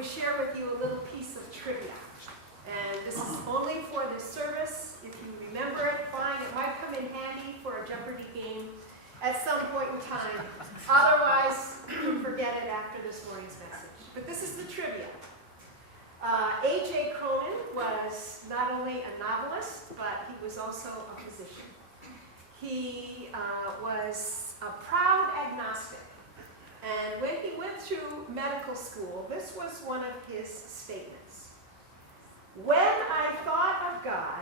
to share with you a little piece of trivia. And this is only for this service. If you remember it, fine. It might come in handy for a Jeopardy game at some point in time. Otherwise, you forget it after this morning's message. But this is the trivia. A.J. Cronin was not only a novelist, but he was also a physician. He was a proud agnostic. And when he went through medical school, this was one of his statements. When I thought of God,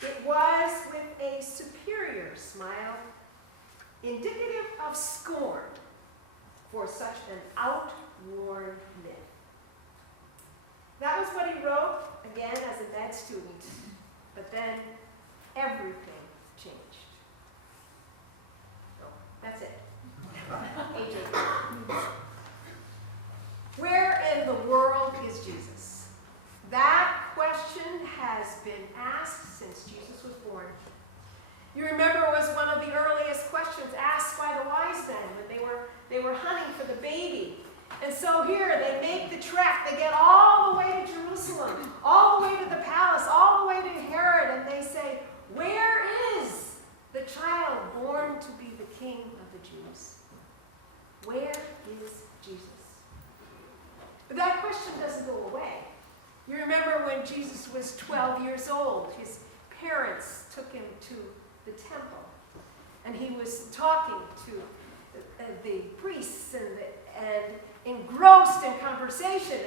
it was with a superior smile, indicative of scorn for such an outworn myth. That was what he wrote, again, as a med student. But then everything changed. So, that's it. A.J. Where in the world is Jesus? That question has been asked since Jesus was born. You remember it was one of the earliest questions asked by the wise men when they were hunting for the baby. And so here they make the trek. They get all the way to Jerusalem, all the way to the palace, all the way to Herod, and they say, "Where is the child born to be the king of the Jews? Where is Jesus?" But that question doesn't go away. You remember when Jesus was 12 years old, his parents took him to the temple, and he was talking to the priests and engrossed in conversation.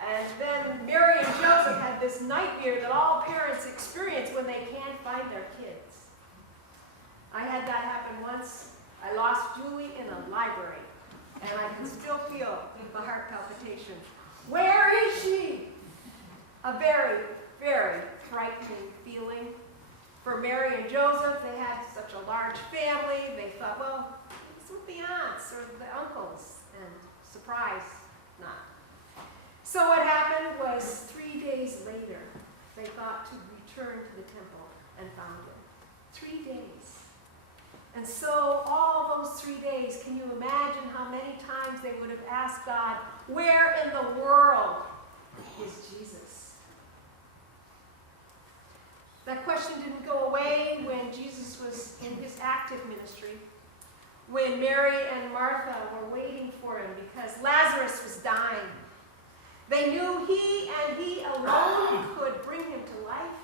And then Merriam and Joseph had this nightmare that all parents experience when they can't find their kids. I had that happen once. I lost Julie in a library, and I can still feel the heart palpitation. Where is she? A very, very frightening feeling. For Mary and Joseph, they had such a large family. They thought, well, it's with the aunts or the uncles, and surprise, not. So what happened was 3 days later, they thought to return to the temple and found him. 3 days. And so all those 3 days, can you imagine how many times they would have asked God, where in the world is Jesus? That question didn't go away when Jesus was in his active ministry, when Mary and Martha were waiting for him because Lazarus was dying. They knew he and he alone could bring him to life,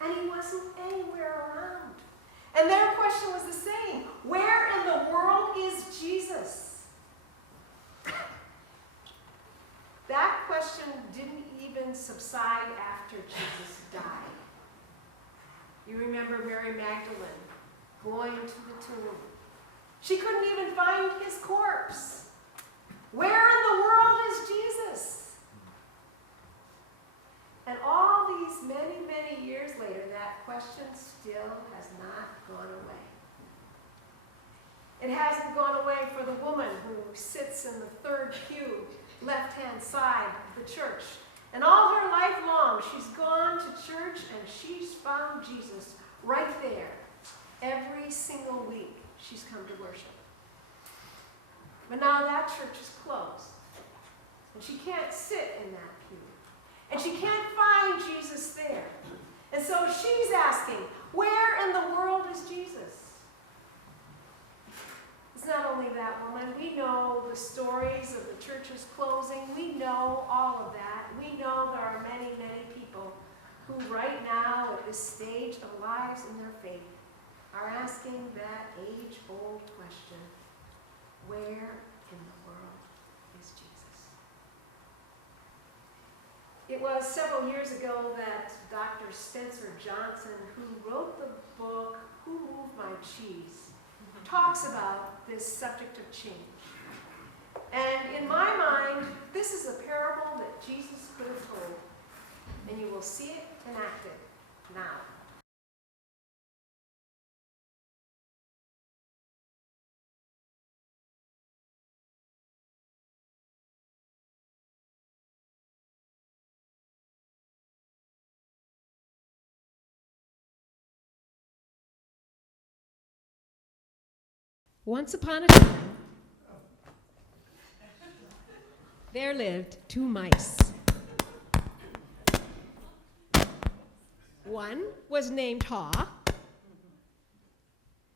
and he wasn't anywhere around. And their question was the same. Where in the world is Jesus? That question didn't even subside after Jesus died. You remember Mary Magdalene going to the tomb. She couldn't even find his corpse. Where in the world is Jesus? And all these many, many years later, that question still has not gone away. It hasn't gone away for the woman who sits in the third pew, left-hand side of the church. And all her life long, she's gone to church and she's found Jesus right there. Every single week, she's come to worship. But now that church is closed. And she can't sit in that pew. And she can't find Jesus there. And so she's asking, where in the world is Jesus? It's not only that woman. We know the stories of the churches closing. We know all of that. We know there are many, many people who right now at this stage of lives in their faith are asking that age-old question, where in the world is Jesus? It was several years ago that Dr. Spencer Johnson, who wrote the book, Who Moved My Cheese, talks about this subject of change. And in my mind, this is a parable that Jesus could have told, and you will see it enacted now. Once upon a time, There lived 2 mice. One was named Haw,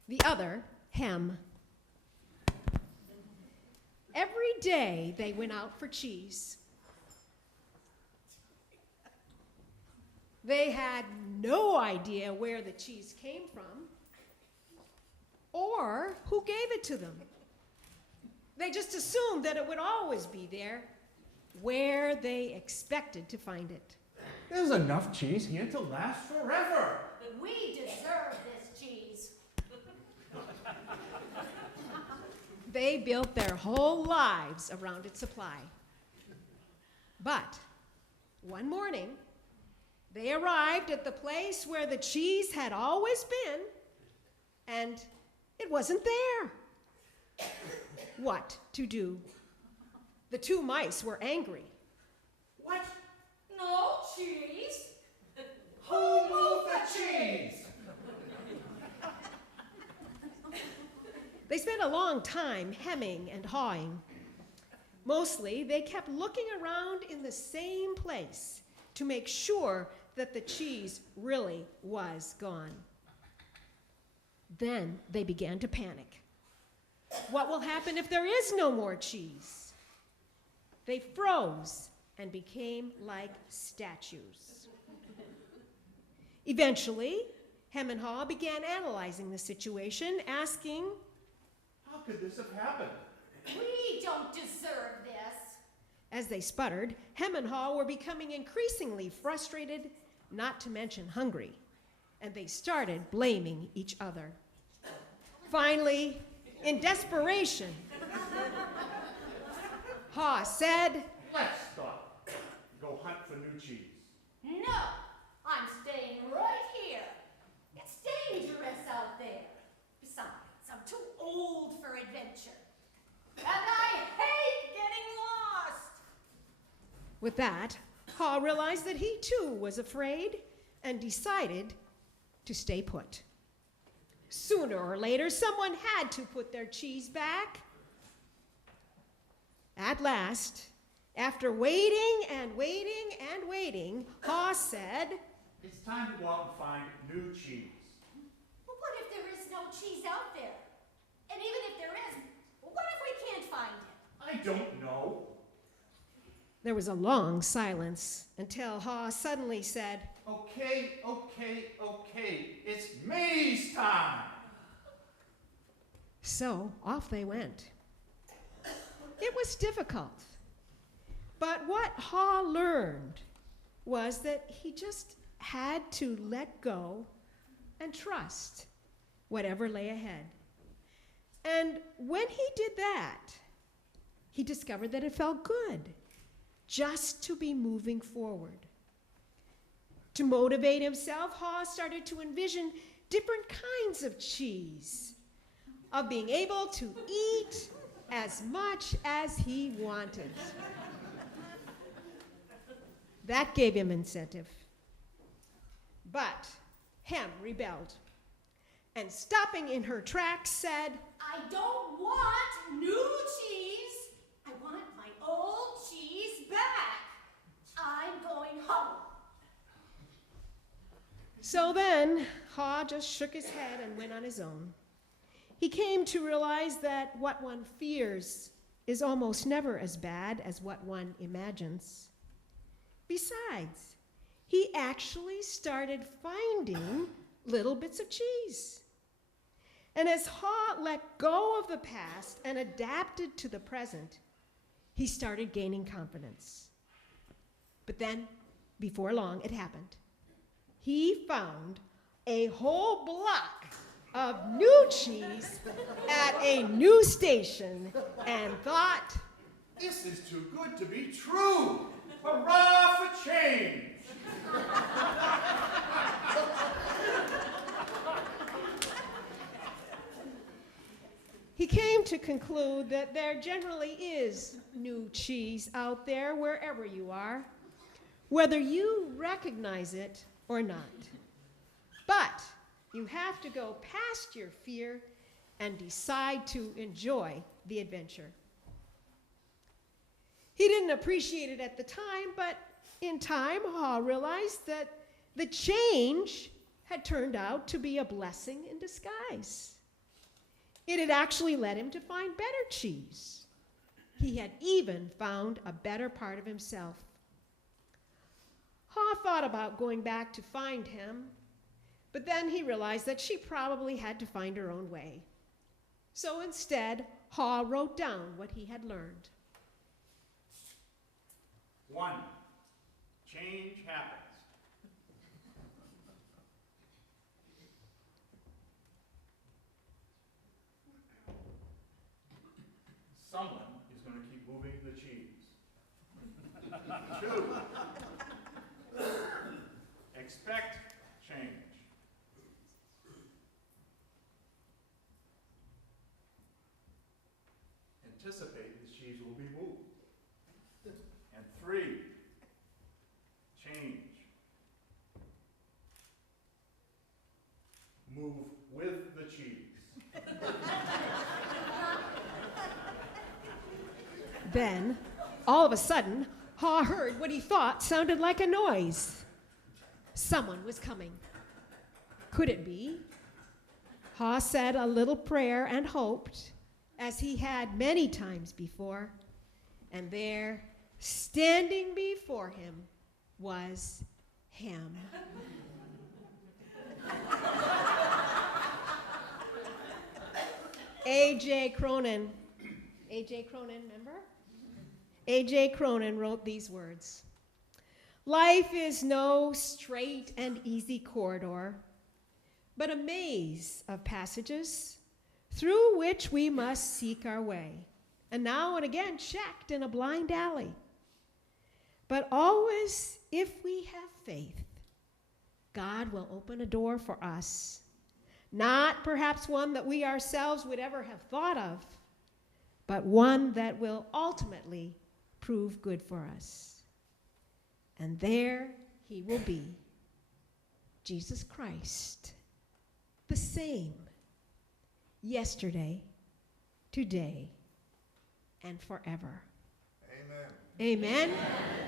the other Hem. Every day they went out for cheese. They had no idea where the cheese came from or who gave it to them. They just assumed that it would always be there, where they expected to find it. There's enough cheese here to last forever. We deserve this cheese. They built their whole lives around its supply. But one morning, they arrived at the place where the cheese had always been, and it wasn't there. What to do? The 2 mice were angry. What? No cheese? Who moved the cheese? They spent a long time hemming and hawing. Mostly, they kept looking around in the same place to make sure that the cheese really was gone. Then they began to panic. What will happen if there is no more cheese? They froze and became like statues. Eventually, Hem and Haw began analyzing the situation, asking, How could this have happened? We don't deserve this. As they sputtered, Hem and Haw were becoming increasingly frustrated, not to mention hungry, and they started blaming each other. Finally, in desperation, Haw said, Let's stop. Go hunt for new cheese. No, I'm staying right here. It's dangerous out there. Besides, I'm too old for adventure. And I hate getting lost. With that, Haw realized that he too was afraid and decided to stay put. Sooner or later, someone had to put their cheese back. At last, after waiting and waiting and waiting, Haw said, It's time to go out and find new cheese. Well, what if there is no cheese out there? And even if there is, what if we can't find it? I don't know. There was a long silence until Haw suddenly said, Okay. It's May's time. So off they went. It was difficult. But what Haw learned was that he just had to let go and trust whatever lay ahead. And when he did that, he discovered that it felt good just to be moving forward. To motivate himself, Haw started to envision different kinds of cheese, of being able to eat as much as he wanted. That gave him incentive. But Hem rebelled, and stopping in her tracks said, I don't want new cheese. I want my old cheese back. I'm going home. So then, Haw just shook his head and went on his own. He came to realize that what one fears is almost never as bad as what one imagines. Besides, he actually started finding little bits of cheese. And as Haw let go of the past and adapted to the present, he started gaining confidence. But then, before long, it happened. He found a whole block of new cheese at a new station and thought, This is too good to be true. Hurrah for change. he came to conclude that there generally is new cheese out there wherever you are, whether you recognize it or not. But you have to go past your fear and decide to enjoy the adventure. He didn't appreciate it at the time, but in time, Haw realized that the change had turned out to be a blessing in disguise. It had actually led him to find better cheese. He had even found a better part of himself. Haw thought about going back to find him, but then he realized that she probably had to find her own way. So instead, Haw wrote down what he had learned. 1. Change happens. Someone is going to keep moving the cheese. 2. Expect change. Anticipate the cheese will be moved. And 3. Change. Move with the cheese. Then, all of a sudden, Haw heard what he thought sounded like a noise. Someone was coming. Could it be? Haw said a little prayer and hoped, as he had many times before, and there, standing before him, was him. A.J. Cronin, remember? A.J. Cronin wrote these words: "Life is no straight and easy corridor, but a maze of passages through which we must seek our way, and now and again checked in a blind alley. But always, if we have faith, God will open a door for us, not perhaps one that we ourselves would ever have thought of, but one that will ultimately prove good for us. And there he will be, Jesus Christ, the same, yesterday, today, and forever." Amen. Amen. Amen.